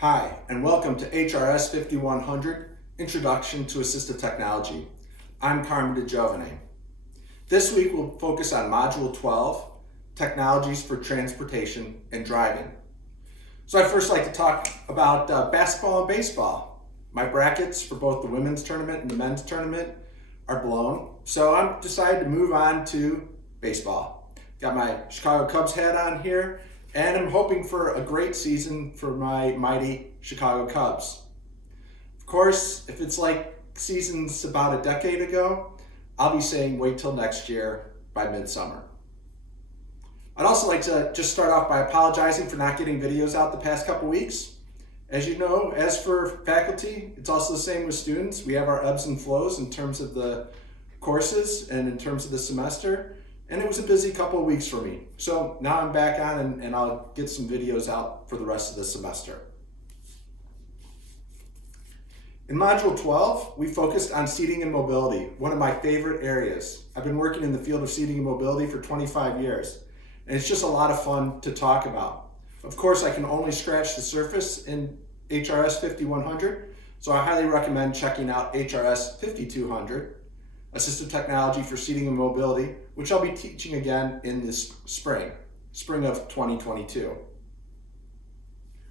Hi, and welcome to HRS 5100, Introduction to Assistive Technology. I'm Carmen DeGiovane. This week we'll focus on Module 12, Technologies for Transportation and Driving. So I'd first like to talk about basketball and baseball. My brackets for both the women's tournament and the men's tournament are blown, so I've decided to move on to baseball. Got my Chicago Cubs hat on here, and I'm hoping for a great season for my mighty Chicago Cubs. Of course, if it's like seasons about a decade ago, I'll be saying wait till next year by midsummer. I'd also like to just start off by apologizing for not getting videos out the past couple weeks. As you know, as for faculty, it's also the same with students. We have our ebbs and flows in terms of the courses and in terms of the semester. And it was a busy couple of weeks for me. So now I'm back on and I'll get some videos out for the rest of the semester. In Module 12, we focused on seating and mobility, one of my favorite areas. I've been working in the field of seating and mobility for 25 years, and it's just a lot of fun to talk about. Of course, I can only scratch the surface in HRS 5100, so I highly recommend checking out HRS 5200. Assistive Technology for Seating and Mobility, which I'll be teaching again in this spring of 2022.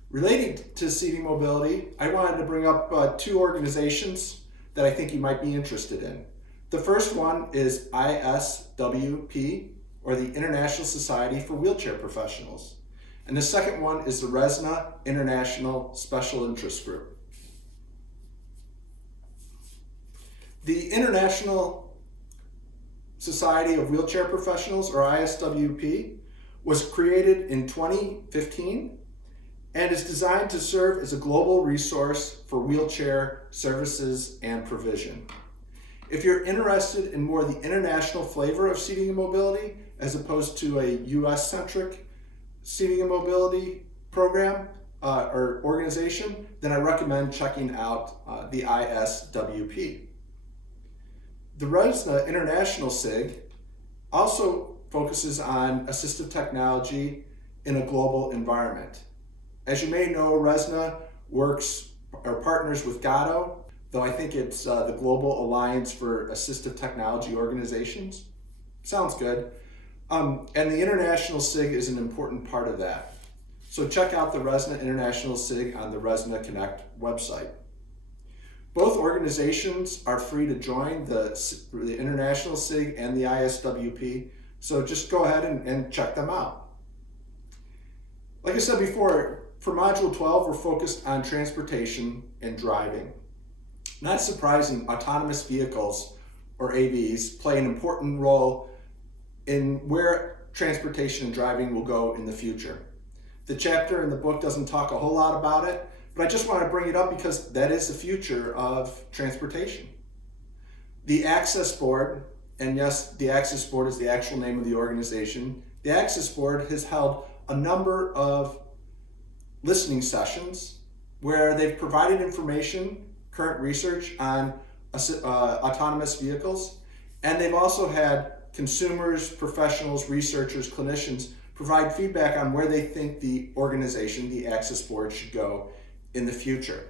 Related to seating mobility, I wanted to bring up two organizations that I think you might be interested in. The first one is ISWP, or the International Society for Wheelchair Professionals. And the second one is the RESNA International Special Interest Group. The International Society of Wheelchair Professionals, or ISWP, was created in 2015 and is designed to serve as a global resource for wheelchair services and provision. If you're interested in more the international flavor of seating and mobility, as opposed to a US-centric seating and mobility program or organization, then I recommend checking out the ISWP. The RESNA International SIG also focuses on assistive technology in a global environment. As you may know, RESNA works or partners with GATO, though I think it's the Global Alliance for Assistive Technology Organizations. Sounds good. And the International SIG is an important part of that. So check out the RESNA International SIG on the RESNAConnect website. Both organizations are free to join the International SIG and the ISWP, so just go ahead and check them out. Like I said before, for Module 12, we're focused on transportation and driving. Not surprising, autonomous vehicles, or AVs, play an important role in where transportation and driving will go in the future. The chapter in the book doesn't talk a whole lot about it, but I just want to bring it up because that is the future of transportation. The Access Board, and yes, the Access Board is the actual name of the organization, the Access Board has held a number of listening sessions where they've provided information, current research on autonomous vehicles, and they've also had consumers, professionals, researchers, clinicians provide feedback on where they think the organization, the Access Board, should go in the future.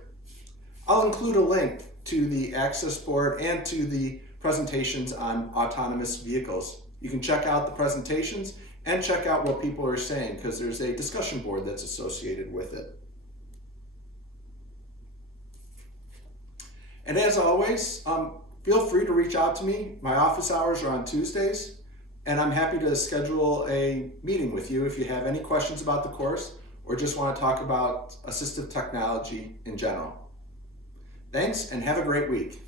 I'll include a link to the Access Board and to the presentations on autonomous vehicles. You can check out the presentations and check out what people are saying because there's a discussion board that's associated with it. And as always, feel free to reach out to me. My office hours are on Tuesdays, and I'm happy to schedule a meeting with you if you have any questions about the course or just want to talk about assistive technology in general. Thanks, and have a great week.